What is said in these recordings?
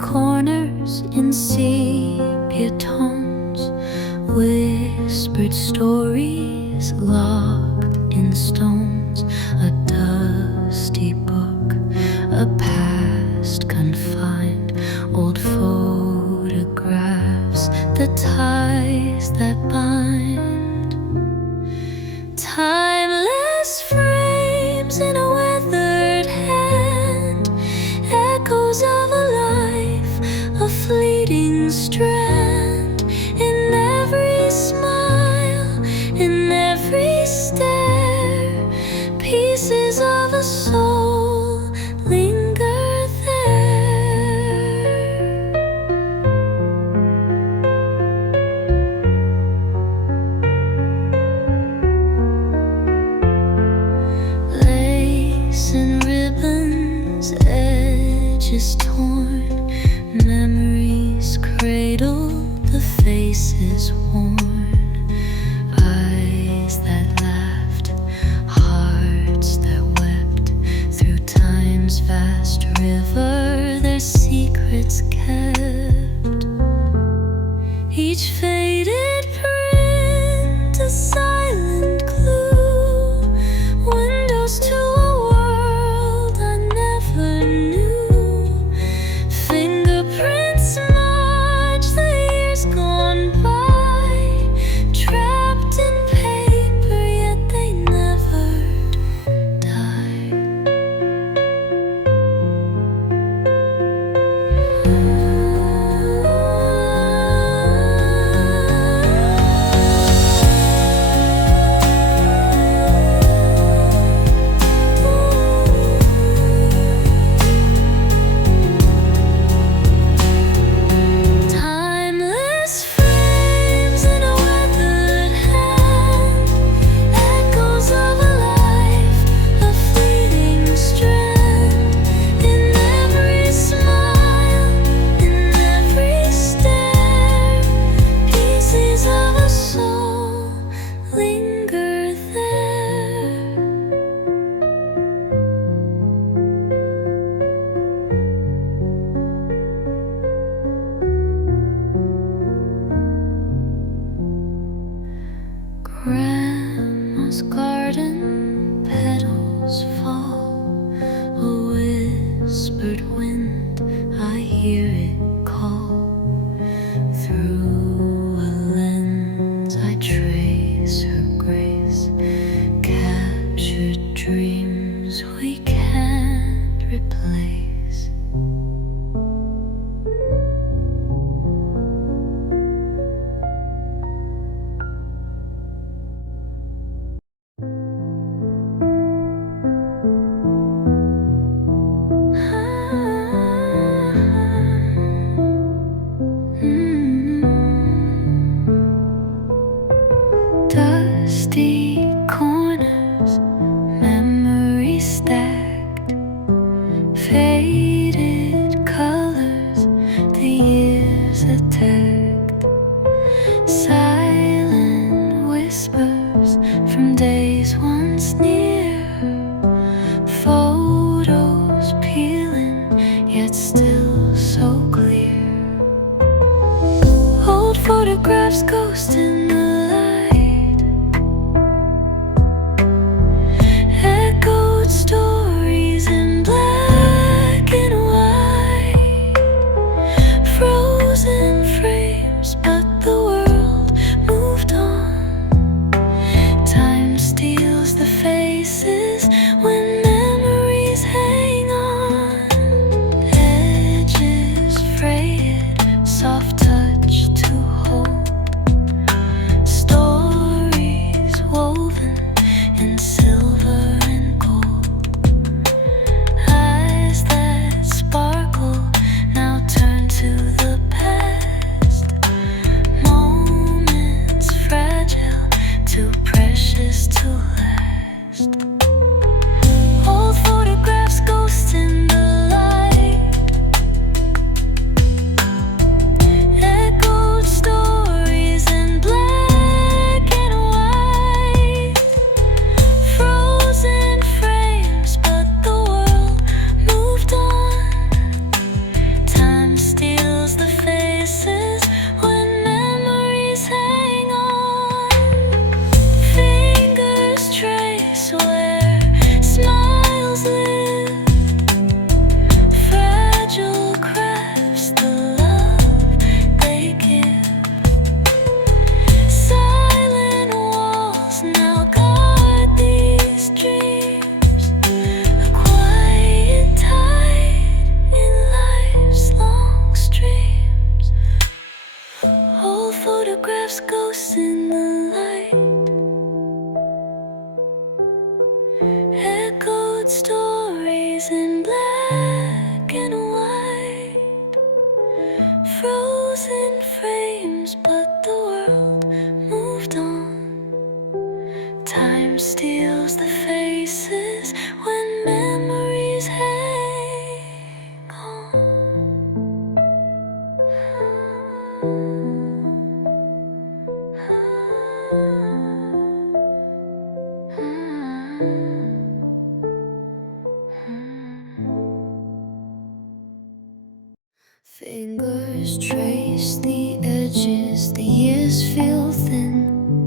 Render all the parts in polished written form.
corners in sepia tones, whispered stories locked in stones, a dusty book, a past confined, old photographs, the ties that bind, timeless frames in a weathered hand, echoes of a life, a fleeting strand, in every smile, in every stare, pieces of a soul linger there. Lace and ribbons, edges torn, memories cradle, the faces worn, eyes that laughed, hearts that wept, through time's vast river their secrets kept, each faded print a silent clue, windows to a world I never knew, fingerprints march the years gone by, trapped in paper yet they never die. Timeless frames in a weathered hand, echoes of a life, a fleeting strand, in every smile, in every stare, pieces of a soul linger there. Grandma's garden, petals fall, a whispered wind, I hear it call. Through a lens I trace her grace, captured dreams we can't replace. Dusty corners, memories stacked, faded colors, the years attacked, silent whispers from days once near, photos peeling yet still so clear, old photographs ghost in the light, echoed stories in black and white, frozen frames but the world moved on, time steals the faces when memories hang on, edges frayed, soft touch to hold, photographs, ghosts in the light, echoed stories in black and white, frozen frames, but the world moved on. Time steals the faces when memories hang on. Fingers trace the edges, the years feel thin.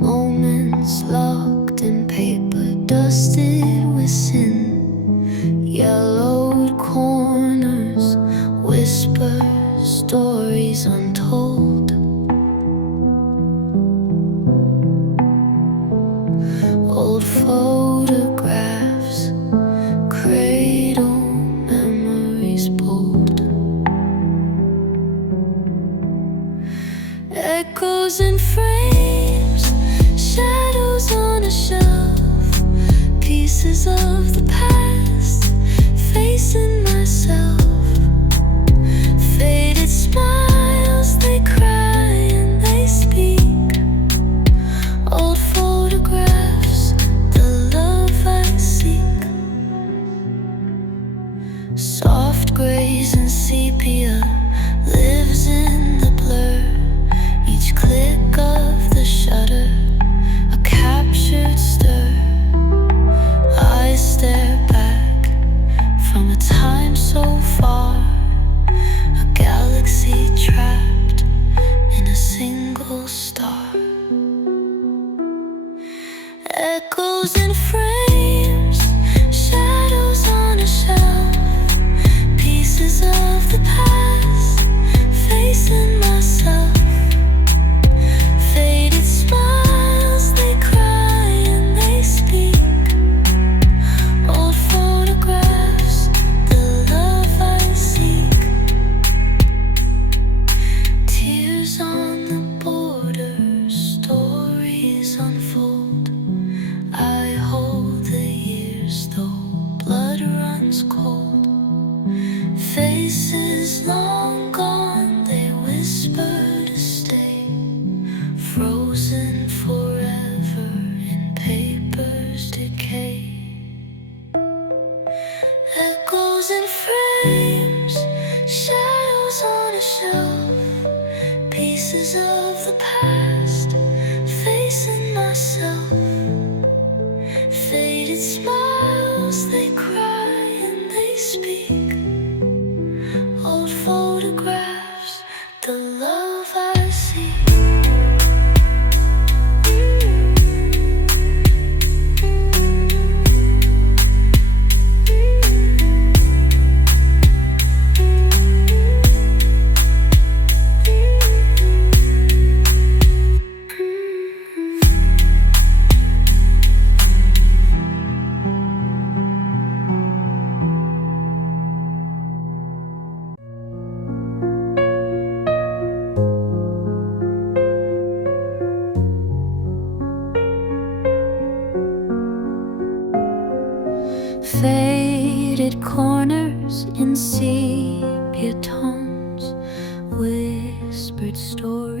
Moments locked in paper, dusted with sin. Yellowed corners whisper stories untold. Old photographs cradle memories bold. Echoes in frames, shadows on a shelf, pieces of the past, facing myself. Faded smiles, they cry and they speak. Old photographs, the love I seek. Soft grays and sepia lives in the blur. Each click of the shutter, a captured stir. I stare back from a time so far, a galaxy trapped in a single star. Echoes in frames, shadows on a shelf, pieces of the past, facing myself. Faded smiles, they cry and they speak. Old photographs, the love I seek. Tears on the border, stories unfold. I hold the years though blood runs cold. Faces long gone, they whisper to stay, frozen forever in paper's decay. Echoes in frames, shadows on a shelf, pieces of the past, facing myself. Faded smiles, they cry and they speak. Old photographs, the love I see. Faded corners in sepia tones, whispered stories.